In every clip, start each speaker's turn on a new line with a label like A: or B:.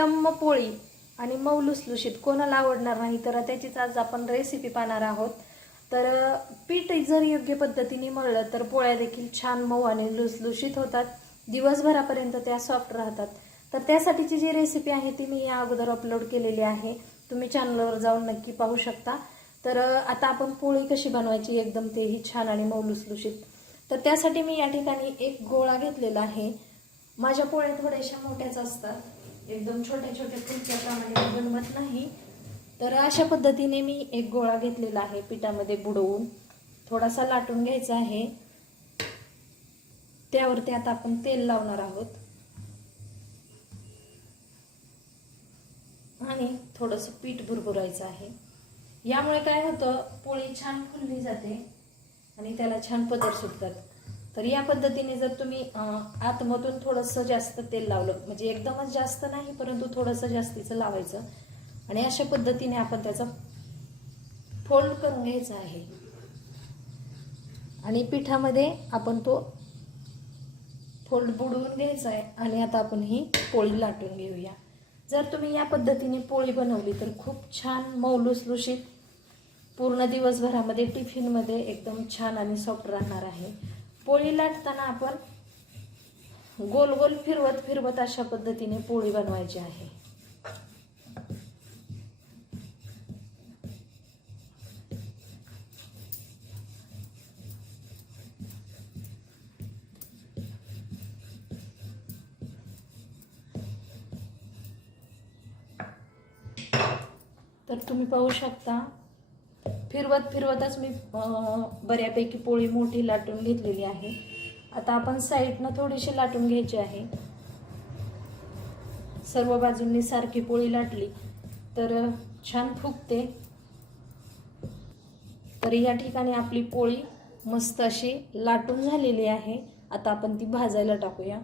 A: टम्म पोळी आणि मऊ लुसलुशीत कोणाला आवडणार नाही तर त्याचीच आज आपण रेसिपी पाहणार आहोत. तर पीठ जर योग्य पद्धतीने मळलं तर पोळ्या देखील छान मऊ आणि लुसलुशीत होतात. दिवसभरापर्यंत त्या सॉफ्ट राहतात. तर त्यासाठीची जी रेसिपी आहे ती मी या अगोदर अपलोड केलेली आहे. तुम्ही चॅनलवर जाऊन नक्की पाहू शकता. तर आता आपण पोळी कशी बनवायची एकदम तेही छान आणि मऊ लुसलुशीत. तर त्यासाठी मी या ठिकाणी एक गोळा घेतलेला आहे. माझ्या पोळ्या थोड्याशा मोठ्याच असतात. एकदम छोट्या छोट्या फुलक्याप्रमाणे बनवत नाही. तर अशा पद्धतीने मी एक गोळा घेतलेला आहे पिठामध्ये बुडवून. थोडासा लाटून घ्यायचा आहे. त्यावरती आता आपण तेल लावणार आहोत. आणि थोडंसं पीठ भुरभुरायचं आहे. यामुळे काय होतं पोळी छान फुलली जाते आणि त्याला छान पदर सुटतात तर या पद्धतीने जर तुम्ही आतमधून थोडंसं जास्त तेल लावलं म्हणजे एकदमच जास्त नाही परंतु थोडंसं जास्तीचं लावायचं. आणि अशा पद्धतीने आपण त्याचा फोल्ड करून घ्यायचा आहे. आणि पिठामध्ये आपण तो फोल्ड बुडवून घ्यायचा आहे. आणि आता आपण ही पोळी लाटून घेऊया. जर तुम्ही या पद्धतीने पोळी बनवली तर खूप छान मौलुसलुशीत पूर्ण दिवसभरामध्ये टिफिनमध्ये एकदम छान आणि सॉफ्ट राहणार आहे. पोळी लाटताना आपण गोल गोल फिरवत फिरवत अशा पद्धतीने पोळी बनवायची आहे. तर तुम्ही पाहू शकता फिरवत फिरवतच मी बऱ्यापैकी पोळी मोठी लाटून घेतलेली आहे. आता आपण साईडनं थोडीशी लाटून घ्यायची आहे. सर्व बाजूंनी सारखी पोळी लाटली तर छान फुगते. तर या ठिकाणी आपली पोळी मस्त अशी लाटून झालेली आहे. आता आपण ती भाजायला टाकूया.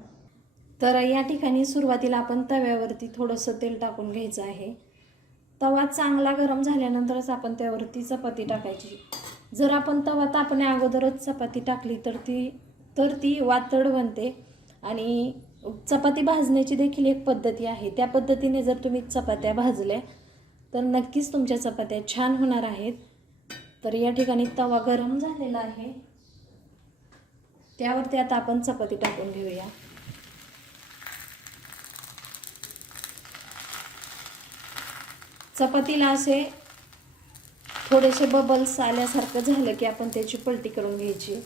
A: तर या ठिकाणी सुरुवातीला आपण तव्यावरती थोडंसं तेल टाकून घ्यायचं आहे. तवा चांगला गरम झाल्यानंतरच आपण त्यावरती चपाती टाकायची. जर आपण तवा तापण्या अगोदरच चपाती टाकली तर ती तर ती वातड बनते. आणि चपाती भाजण्याची देखील एक पद्धती आहे. त्या पद्धतीने जर तुम्ही चपात्या भाजल्या तर नक्कीच तुमच्या चपात्या छान होणार आहेत. तर या ठिकाणी तवा गरम झालेला आहे. त्यावरती आता आपण चपाती टाकून घेऊया. चपातीला असे थोडेसे बबल्स आल्यासारखं झालं की आपण त्याची पलटी करून घ्यायची.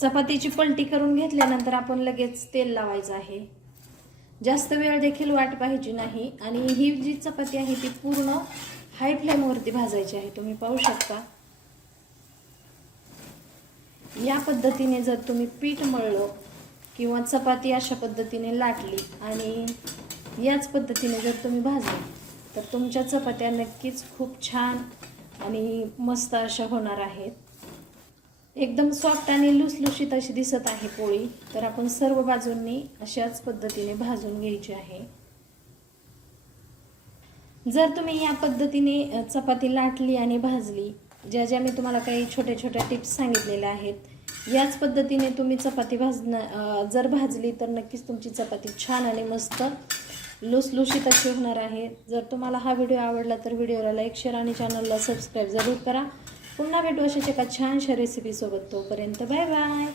A: चपातीची पलटी करून घेतल्यानंतर आपण लगेच तेल लावायचं आहे. जास्त वेळ देखील वाट पाहिजे नाही आणि ही जी चपाती आहे ती पूर्ण हाय फ्लेमवरती भाजायची आहे. तुम्ही पाहू शकता. या पद्धतीने जर तुम्ही पीठ मळलं किंवा चपाती अशा पद्धतीने लाटली आणि याच पद्धतीने जर तुम्ही भाजली तर तुमच्या चपात्या नक्कीच खूप छान आणि मस्त अशा होणार आहेत. एकदम सॉफ्ट आणि लुसलुशीत अशी दिसत आहे पोळी तर आपण सर्व बाजूंनी अशाच पद्धतीने भाजून घ्यायची आहे. जर तुम्ही या पद्धतीने चपाती लाटली आणि भाजली ज्या ज्या मी तुम्हाला काही छोट्या छोट्या टिप्स सांगितलेल्या आहेत याच पद्धतीने तुम्ही चपाती भाजणं जर भाजली तर नक्कीच तुमची चपाती छान आणि मस्त लुसलुशीत अशी होणार आहे. जर तुम्हाला हा व्हिडिओ आवडला तर व्हिडिओला लाईक शेअर आणि चॅनलला सबस्क्राईब जरूर करा. पुन्हा भेटू अशाच एका छानशा रेसिपीसोबत तोपर्यंत बाय बाय.